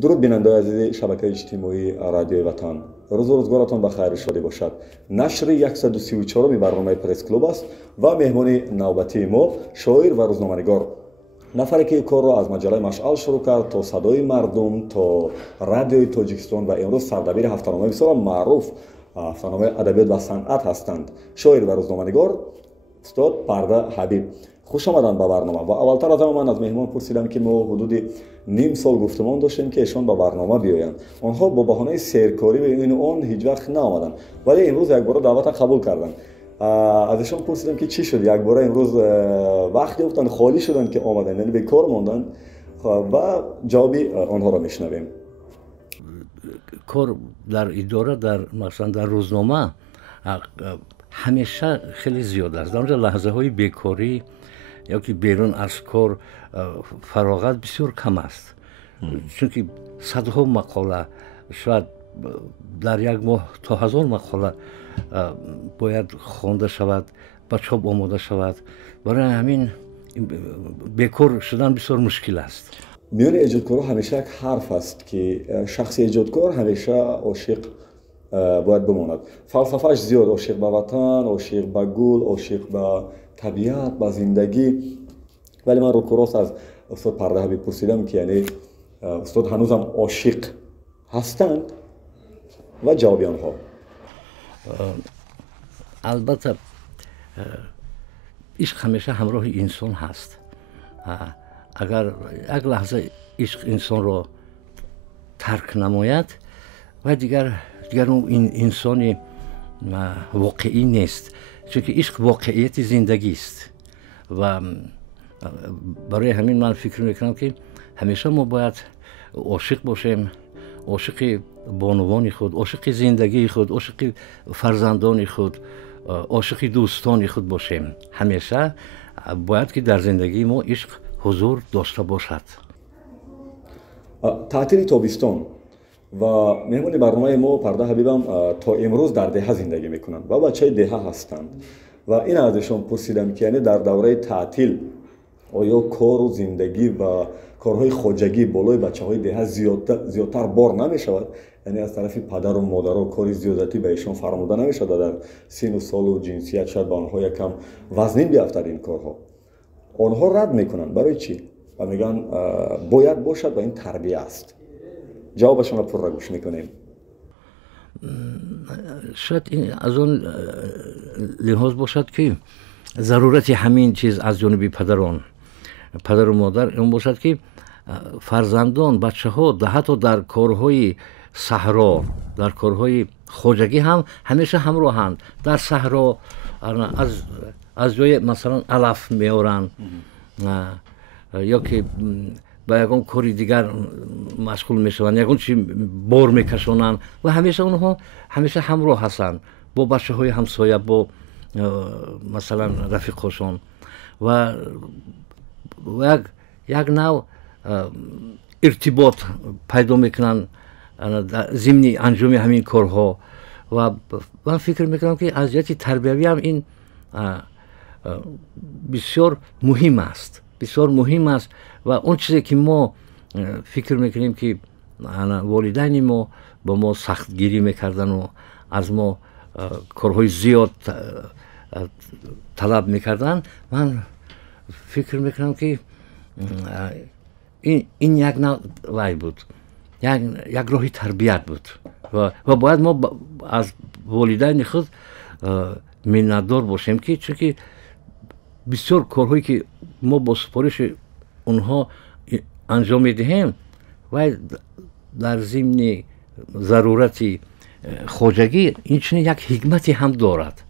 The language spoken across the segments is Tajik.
درود بیننده عزیز شبکه اجتماعی رادیوی وطن، روز و روزگارتان بخیر و شادی باشد. نشر 134 برنامه پرس کلوب است و مهمان نوبتی ما شاعر و روزنامه‌نگار، نفری که کار را از مجله مشعل شروع کرد تا صدای مردم تا رادیوی تاجیکستان و امروز سردبیر هفته‌نامه بسیار معروف هفته‌نامه ادبیات و صنعت هستند. شاعر و روزنامه‌نگار استاد پرده حبیب، خوش آمدند به برنامه. و اولتر از همه من از مهمان پرسیدم که ما حدود نیم سال گفتمان داشتیم که ایشان به برنامه بیایند. آنها با بهانه سیرکاری و این اون هیچ وقت نآمدند، ولی امروز یک بار دعوت قبول کردند. از ایشان پرسیدم که چی شد یک بار امروز وقت گفتن خالی شدن که آمدن، یعنی بیکار ماندن، و جواب آنها را میشنویم. کار در اداره، در مثلا در روزنامه همیشه خیلی زیاد است. در اونجا لحظه های بیکاری یا که بیرون از کار فراغت بسیار کم است، چون که صدها مقاله، شاید در یک ماه تا 1000 مقاله باید خوانده شود، به چاپ آماده شود. برای همین بیکار شدن بسیار مشکل است. میان ایجادکارها همیشه یک حرف است که شخص ایجادکار همیشه عاشق باید بماند. فلسفه‌اش زیاد، عاشق به وطن، عاشق به گل، عاشق به طبیعت، به زندگی. ولی من رو کراست از استاد پرده حبیب پرسیدم که یعنی استاد هنوزم عاشق هستند و جواب آنها. البته عشق همیشه همراه انسان هست. اگر یک لحظه عشق انسان را ترک نماید و دیگر اون انسان واقعی نیست، چون که عشق واقعیت زندگی است. و برای همین من فکر میکنم که همیشه ما باید عاشق باشیم، عاشق بانوان خود، عاشق زندگی خود، عاشق فرزندان خود، عاشق دوستان خود باشیم. همیشه باید که در زندگی ما عشق حضور داشته باشد. تعطیل تابستان و مهمان برنامه ما پرده حبیبم تا امروز در دهه زندگی میکنند و بچه دهه هستند و این ازشون پرسیدم که یعنی در دوره تعطیل آیا کار و زندگی و کارهای خواجگی بالای بچه های دهه زیادتر بار نمی شود؟ یعنی از طرف پدر و مادر و کاری زیادتی به ایشان فرموده نمی شود در سن و سال و جنسیت شاید به آنها یکم وزنین بیفتد این کارها؟ آنها رد میکنن. برای چی؟ و میگن باید باشد و این تربیه است. جوابشون را پر را گوش میکنیم. شاید این از اون لحاظ باشد که ضرورت همین چیز از جانب پدر و مادر اون باشد که فرزندان، بچه ها حتی در کارهای صحرا، در کارهای خواجگی هم همیشه همراهند. در صحرا از جای مثلا علف میارن یا که با یکون کاری دیگر مشغول میشوند، یکون چی بار میکشونن و همیشه اونها همیشه همراه هستند با بچه های همسایه، با مثلا رفیقشون و یک نوع ارتباط پیدا میکنن ضمن انجام همین کارها. و من فکر میکنم که از جهت تربیوی هم این بسیار مهم است، بسیار مهم است. و اون چیزی که ما فکر میکنیم که والدین ما با ما سختگیری میکردن و از ما کارهای زیاد طلب میکردن، من فکر میکنم که این یک نوع وای بود، یک راهی تربیت بود و باید ما از والدین خود منتدار باشیم که چون که بسیار کارهایی که ما با سپارش اونها انجام میدهیم و در ضمن ضرورتی خواجگی این چنین یک حکمتی هم دارد،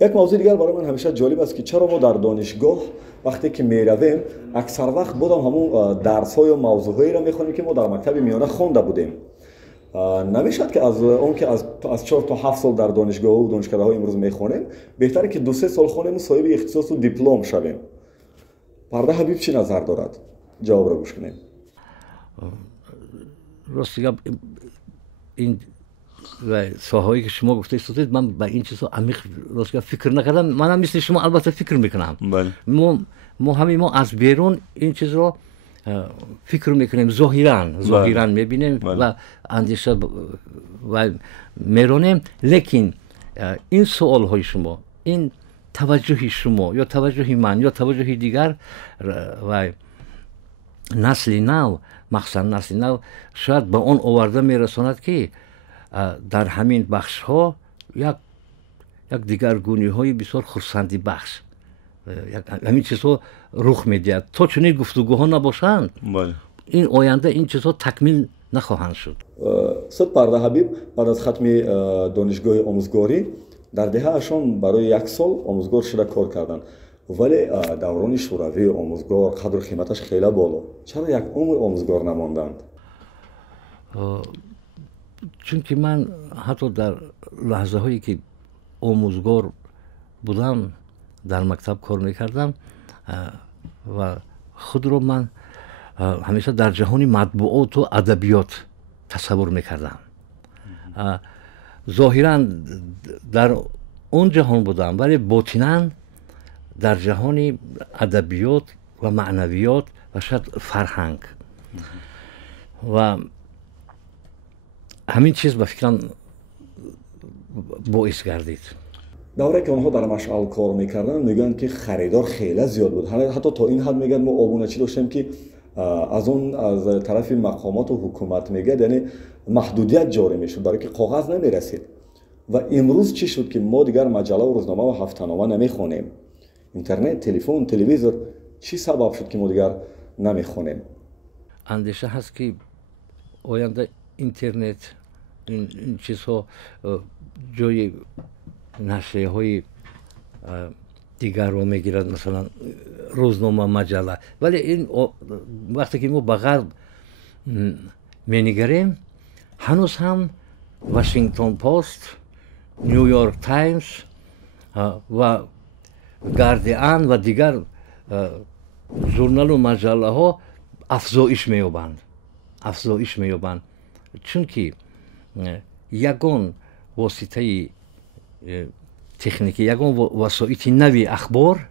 یک موضوع دیگر برای من همیشه جالب است که چرا ما در دانشگاه وقتی که میرویم اکثر وقت بودم همون درس های و موضوعهایی را میخونیم که ما در مکتب میانه خونده بودیم. نمیشد که از اون که از 4 تا 7 سال در دانشگاه و دانشکده های امروز میخونیم بهتره که 2-3 سال خونیم و صاحب اختصاص و دیپلم شویم؟ پرده حبیب چی نظر دارد؟ جواب را گوش کنیم. راستی این ساحه‌ای که شما گفته استاد، من به این چیزا عمیق راستی فکر نکردم. منم مثل شما البته فکر میکنم. بله. ما از بیرون این چیز رو فکر میکنیم ظاهران میبینیم و اندیشه و میرونیم، لیکن این سوال های شما، این توجه شما یا توجه من یا توجه دیگر و نسل نو، مخصوصا نسل نو، شاید به اون آورده میرساند که در همین بخش ها یک دیگرگونی های بسیار خرسندی بخش، همین چیزها رخ میدهد. تا چنین گفتگوها نباشند این آینده این چیزها تکمیل نخواهند شد. استاد پرده حبیب بعد از ختم دانشگاه آموزگاری در دهه‌شان برای 1 سال آموزگار شده کار کردند، ولی دوران شوروی آموزگار قدر و قیمتش خیلی بالا. چرا یک عمر آموزگار نماندند؟ چون که من حتی در لحظه هایی که آموزگار بودم در مکتب کار میکردم و خود رو من همیشه در جهان مطبوعات و ادبیات تصور میکردم. ظاهرا در اون جهان بودم ولی باطناً در جهان ادبیات و معنویات و شاید فرهنگ و همین چیز به فکرم باعث گردید. دوره که آنها در مشعل کار میکردن میگن که خریدار خیلی زیاد بود، حتی تا این حد میگن ما آبونچی داشتیم که از طرف مقامات و حکومت میگه یعنی محدودیت جاری میشد برای که کاغذ نمیرسید. و امروز چی شد که ما دیگر مجله و روزنامه و هفته‌نامه نمیخونیم؟ اینترنت، تلفن، تلویزیون چی سبب شد که ما دیگر نمیخونیم؟ اندیشه هست که آینده اینترنت این چیزها جای نشریه های دیگر رو میگیرد، مثلا روزنامه، مجله. ولی این وقتی که ما به غرب مینگریم هنوز هم واشنگتن پست، نیویورک تایمز و گاردین و دیگر ژورنال و مجله ها افزایش می‌یابند چون که یگان واسطه تکنیکی، یگان وسایل نوی اخبار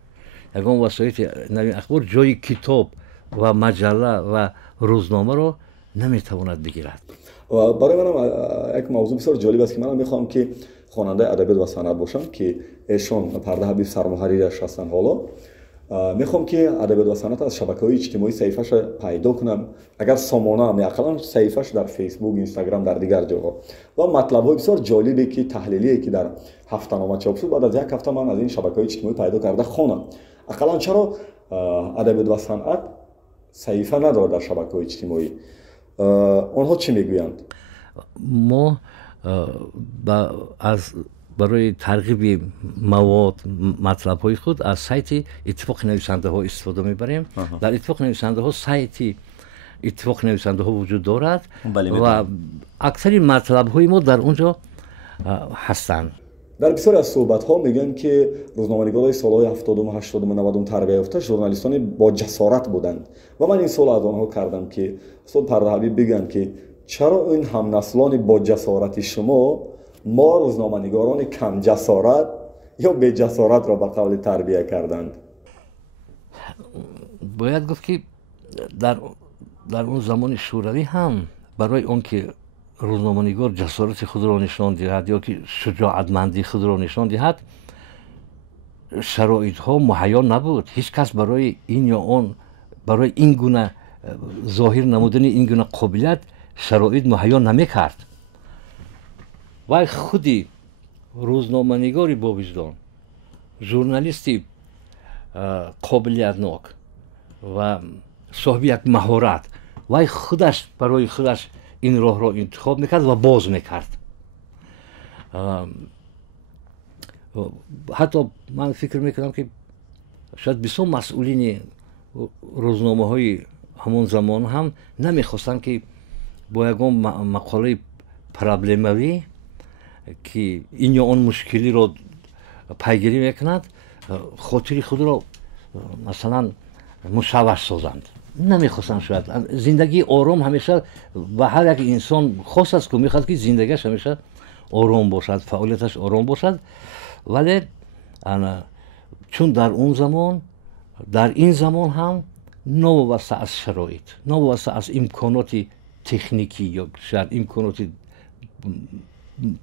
جای کتاب و مجله و روزنامه رو نمیتواند بگیرد. و برای منم یک موضوع بسیار جالب است که منم میخوام که خواننده ادبیات و صنعت باشم که ایشون پرده حبیب سرمحررش هستن. حالا میخوام که ادبیات و صنعت از شبکه‌های اجتماعی صحیفه‌اش پیدا کنم، اگر سامانه هم اقلا صحیفه‌اش در فیسبوک، اینستاگرام، در دیگر جاها و مطلب‌های بسیار جالبی که تحلیلی که در هفته‌نامه چاپ شد بعد از 1 هفته من از این شبکه‌های اجتماعی پیدا کرده خوانم. اقلا چرا ادبیات و صنعت صحیفه نداره در شبکه‌های اجتماعی؟ آنها چی میگویند؟ ما برای ترغیب مواد مطلب های خود از سایت اتفاق نویسنده ها استفاده میبریم. در اتفاق نویسنده ها سایت اتفاق نویسنده ها وجود دارد و اکثر مطلب های ما در اونجا هستند. در بسیاری از صحبت ها میگن که روزنامه‌نگارای سالهای 70 80 90 تربیت یافته ژورنالیستان با جسارت بودند و من این سوال از آنها کردم که استاد پرده حبیب بگن که چرا این همنسلان با جسارت شما ما روزنامه‌نگاران کم جسارت یا بی جسارت را به قول تربیت کردند؟ باید گفت که در اون زمان شوروی هم برای اون که روزنامه‌نگار جسارت خود را نشان دهد یا که شجاعتمندی خود را نشان دهد شرایط ها مهیا نبود. هیچ کس برای این یا اون، برای این گونه ظاهر نمودن این گونه قابلیت شرایط مهیا نمیکرد. و خودی روزنامه‌نگاری با وجدان، ژورنالیستی قابلیتناک و صاحب یک مهارت و خودش برای خودش این راه را انتخاب میکرد و باز میکرد. حتی من فکر میکنم که شاید بسیار مسئولین روزنامه های همون زمان هم نمیخواستن که با یکان مقاله پرابلموی که این یا اون مشکلی را پیگیری میکند خاطر خود را مثلا مشوش سازند. نمیخواستن. شاید زندگی آرام همیشه و هر یک انسان خاص است که میخواد که زندگیش همیشه آرام باشد، فعالیتش آرام باشد. ولی چون در اون زمان، در این زمان هم новобаста аз шароит, новобаста аз имконоти техникӣ ё шояд имконоти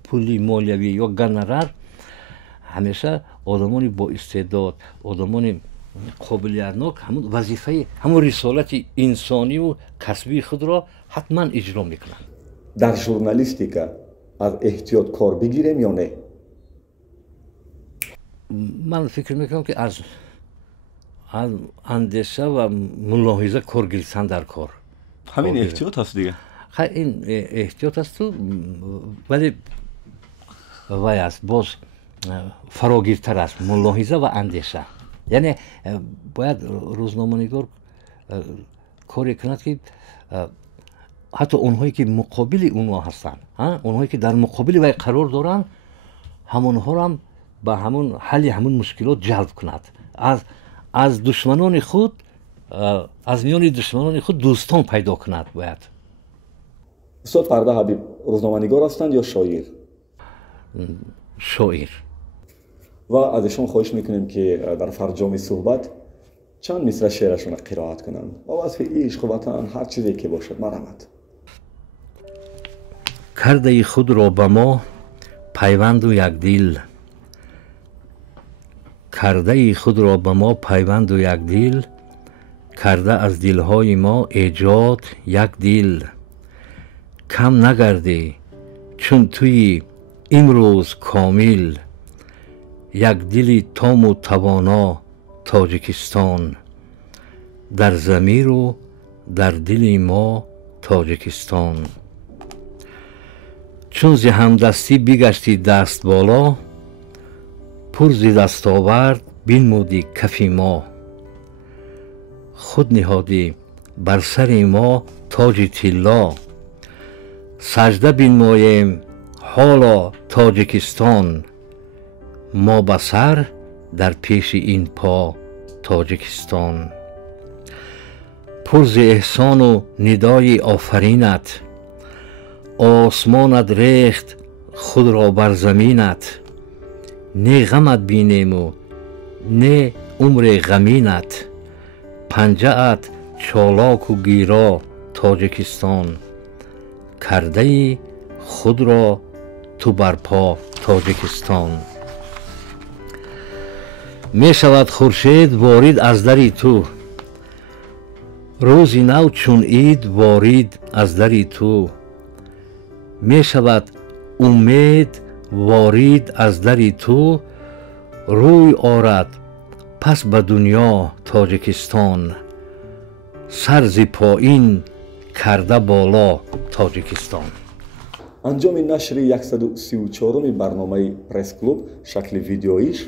пули молиявӣ ё гонорар, ҳамеша одамони боистеъдод, одамони қобилиятнок ҳамун вазифаи ҳамун рисолати инсониву касбии худро ҳатман иҷро мекунанд. дар журналистика аз эҳтиёт кор бигирем ё не? ман фикр мекунам ки аз андеша ва мулоҳиза кор гирифтан дар кор. ҳамин эҳтиёт аст дига. ин эҳтиёт асту, вале вай аст боз фарогиртар аст мулоҳиза ва андеша. яъне бояд рӯзноманигор коре кунад ки ҳатто онҳое ки муқобили онҳо ҳастанд, онҳое ки дар муқобили вай қарор доранд, ҳамонҳоам ба ҳамун ҳалли ҳамун мушкилот ҷалб кунад. аз душманони худ, аз миёни душманони худ дӯстон пайдо кунад. бояд устод Фарда Ҳабиб рӯзноманигор ҳастанд ё шоир? шоир. ва аз ишон хоҳиш мекунем ки дар фарҷоми суҳбат чанд мисра шеърашона қироат кунанд ба васфи ишқу ватан, ҳар чизе ки бошад. марамад. кардаи худро ба мо пайванду якдил, кардаи худро ба мо пайванду якдил, карда аз дилҳои мо эҷод як дил. кам нагардӣ чун туи имрӯз комил, як дили тому тавоно тоҷикистон, дар замиру дар дили мо тоҷикистон. чун зи ҳамдастӣ бигашти даст боло, пур зи дастовард бинмудӣ кафи мо. худ ниҳодӣ бар сари мо тоҷи тилло, сажда бинмоем ҳоло тоҷикистон, мо ба сар дар пеши ин по тоҷикистон. пур зи эҳсону нидои офаринат, осмонат рехт худро бар заминат, не ғамат бинему не умре ғаминат, панҷаат чолоку гиро тоҷикистон, кардаи худро ту барпо тоҷикистон. мешавад хуршед ворид аз дари ту, рӯзи нав чун ид ворид аз дари ту. мешавад умед ворид аз дари ту, рӯй орад пас ба дунё тоҷикистон, сар зи поин карда боло тоҷикистон. анҷоми нашри 134-уми барномаи пресс-клуб шакли видеоиш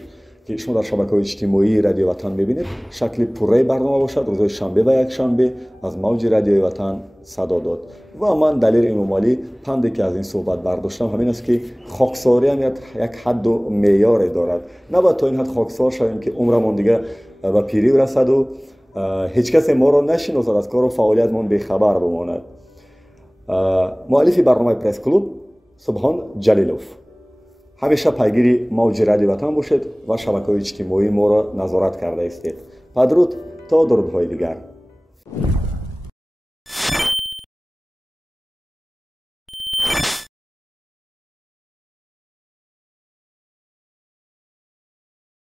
ки шумо дар шабакаҳои иҷтимоии радиои ватан мебинед, шакли пурраи барнома бошад. рӯзҳои шанбе ва якшанбе аз мавҷи радиои ватан садо дод. ва ман далел эмомалӣ панде ки аз ин суҳбат бардоштам ҳамин аст ки хоксориам як ҳадду меъёре дорад. набояд то ин ҳад хоксор шавем ки умрамон дига ба пирӣ расаду ҳеҷ касе моро нашиносад, аз кору фаъолиятмон бехабар бимонад. муаллифи барномаи пресс-клуб Субҳон Ҷалилов. ҳамеша пайгири мавҷи радиои ватан бошед ва шабакаҳои иҷтимоии моро назорат карда истед. падруд то дурудҳои дигар.